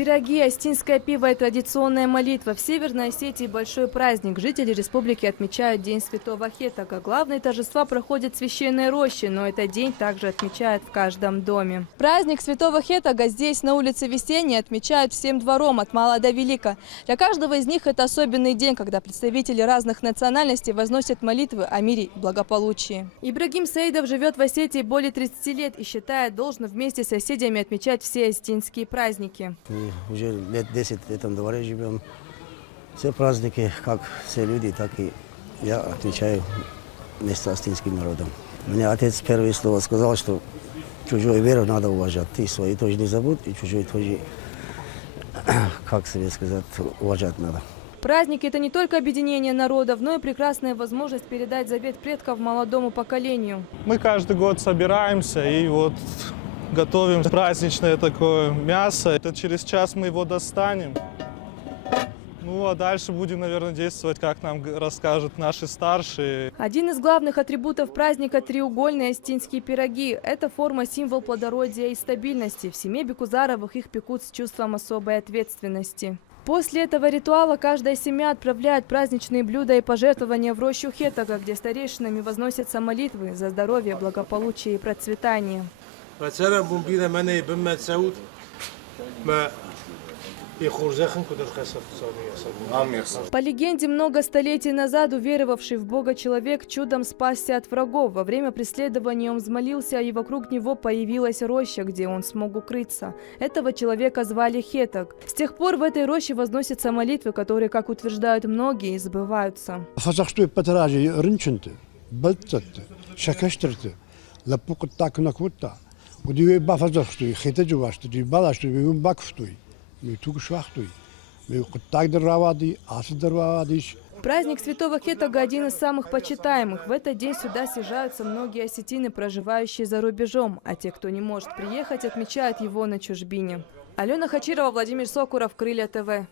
Пироги, осетинское пиво и традиционная молитва. В Северной Осетии большой праздник. Жители республики отмечают День Святого Хетага. Главные торжества проходят в священной роще, но этот день также отмечают в каждом доме. Праздник Святого Хетага здесь, на улице Весенней, отмечают всем двором, от мала до велика. Для каждого из них это особенный день, когда представители разных национальностей возносят молитвы о мире и благополучии. Ибрагим Саидов живет в Осетии более 30 лет и считает, должен вместе с соседями отмечать все осетинские праздники. Уже лет 10 в этом дворе живем. Все праздники, как все люди, так и я отвечаю вместе с осетинским народом. Мне отец первое слово сказал, что чужую веру надо уважать. Ты свою тоже не забудь, и чужую тоже, как себе сказать, уважать надо. Праздник – это не только объединение народов, но и прекрасная возможность передать завет предков молодому поколению. Мы каждый год собираемся и вот готовим праздничное такое мясо. Это через час мы его достанем. Ну а дальше будем, наверное, действовать, как нам расскажут наши старшие. Один из главных атрибутов праздника – треугольные осетинские пироги. Это форма, символ плодородия и стабильности. В семье Бекузаровых их пекут с чувством особой ответственности. После этого ритуала каждая семья отправляет праздничные блюда и пожертвования в рощу Хетага, где старейшинами возносятся молитвы за здоровье, благополучие и процветание. По легенде, много столетий назад уверовавший в Бога человек чудом спасся от врагов. Во время преследования он взмолился, и вокруг него появилась роща, где он смог укрыться. Этого человека звали Хетаг. С тех пор в этой роще возносятся молитвы, которые, как утверждают многие, сбываются. Праздник Святого Хетага – один из самых почитаемых. В этот день сюда съезжаются многие осетины, проживающие за рубежом, а те, кто не может приехать, отмечают его на чужбине. Алена Хачирова, Владимир Сокуров, Крылья ТВ.